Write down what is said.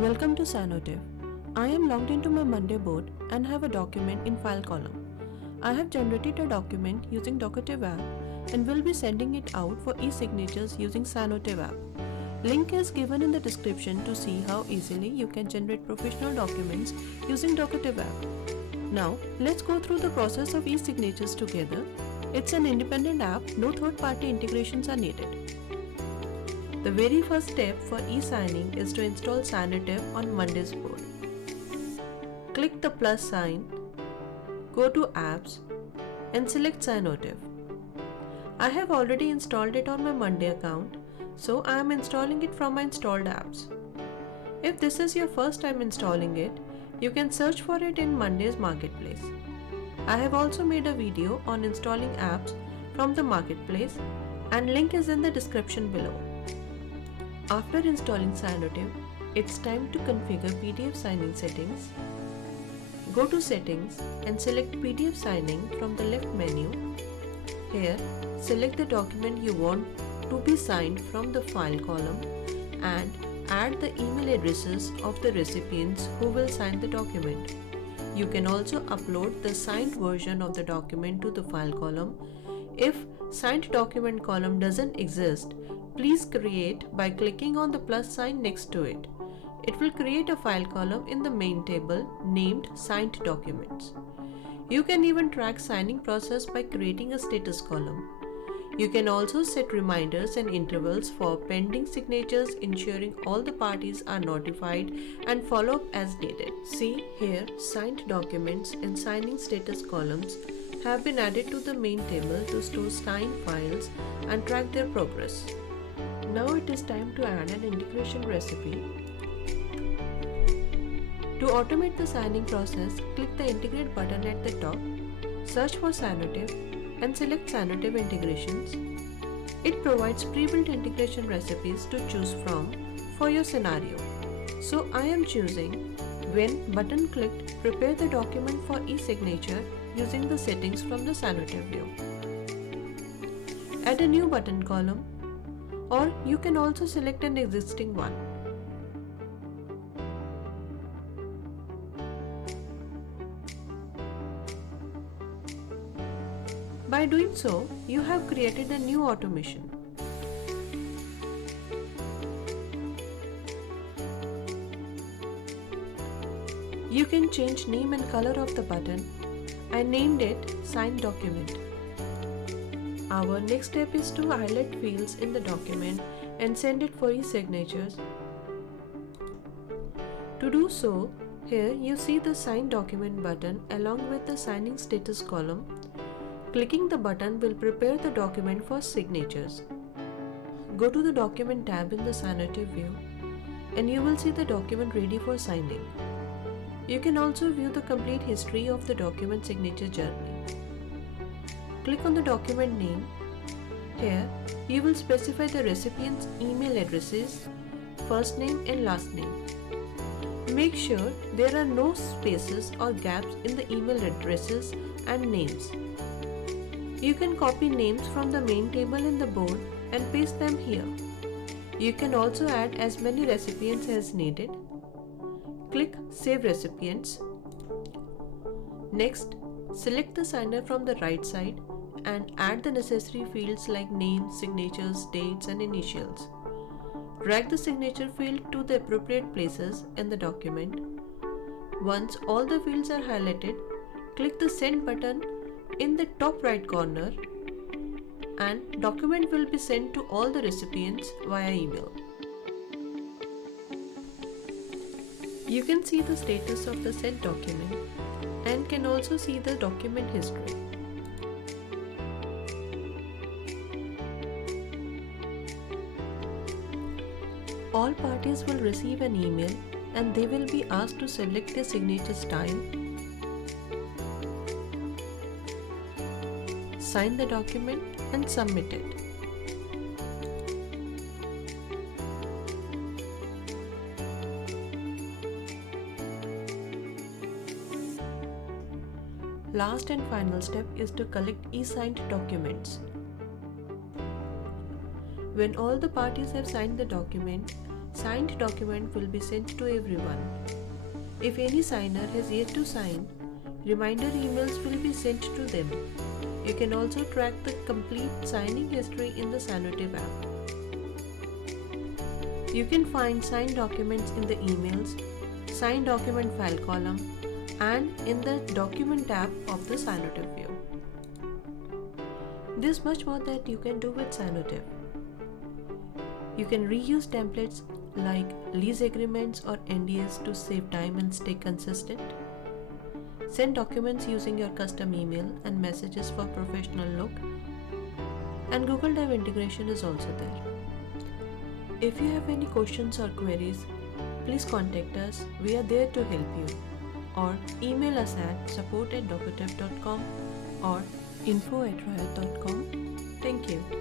Welcome to signotive. I am logged into my Monday board and have a document in file column. I have generated a document using docotive app and will be sending it out for e-signatures using signotive app. Link is given in the description to see how easily you can generate professional documents using docotive app. Now let's go through the process of e-signatures together. It's an independent app, no third-party integrations are needed. The very first step for e-signing is to install signotive on Monday's board. Click the plus sign, go to apps and select signotive. I have already installed it on my Monday account, so I am installing it from my installed apps. If this is your first time installing it, you can search for it in Monday's marketplace. I have also made a video on installing apps from the marketplace and link is in the description below. After installing signotive, it's time to configure PDF signing settings. Go to Settings and select PDF signing from the left menu. Here, select the document you want to be signed from the file column and add the email addresses of the recipients who will sign the document. You can also upload the signed version of the document to the file column. If signed document column doesn't exist, please create by clicking on the plus sign next to it. It will create a file column in the main table named Signed Documents. You can even track signing process by creating a status column. You can also set reminders and intervals for pending signatures, ensuring all the parties are notified and follow up as needed. See here, Signed Documents and Signing Status columns have been added to the main table to store signed files and track their progress. Now it is time to add an integration recipe. To automate the signing process, click the Integrate button at the top, search for signotive and select signotive integrations. It provides pre-built integration recipes to choose from for your scenario. So I am choosing when button clicked, prepare the document for e-signature using the settings from the signotive view. Add a new button column, or you can also select an existing one. By doing so, you have created a new automation. You can change name and color of the button. I named it Signed Document. Our next step is to highlight fields in the document and send it for e-signatures. To do so, here you see the Signed Document button along with the Signing Status column. Clicking the button will prepare the document for signatures. Go to the Document tab in the signotive view and you will see the document ready for signing. You can also view the complete history of the document signature journey. Click on the document name. Here, you will specify the recipient's email addresses, first name and last name. Make sure there are no spaces or gaps in the email addresses and names. You can copy names from the main table in the board and paste them here. You can also add as many recipients as needed. Click Save Recipients. Next, select the signer from the right side and add the necessary fields like names, signatures, dates and initials. Drag the signature field to the appropriate places in the document. Once all the fields are highlighted, click the Send button in the top right corner and document will be sent to all the recipients via email. You can see the status of the sent document and can also see the document history. All parties will receive an email and they will be asked to select their signature style, sign the document and submit it. Last and final step is to collect e-signed documents. When all the parties have signed the document, Signed document will be sent to everyone. If any signer has yet to sign, reminder emails will be sent to them. You can also track the complete signing history in the signotive app. You can find signed documents in the emails, signed document file column, and in the document tab of the signotive view. There's much more that you can do with signotive. You can reuse templates like lease agreements or NDAs to save time and stay consistent. Send documents using your custom email and messages for professional look. And Google Drive integration is also there. If you have any questions or queries, please contact us. We are there to help you. Or email us at support@docotive.com or info@riot.com. Thank you.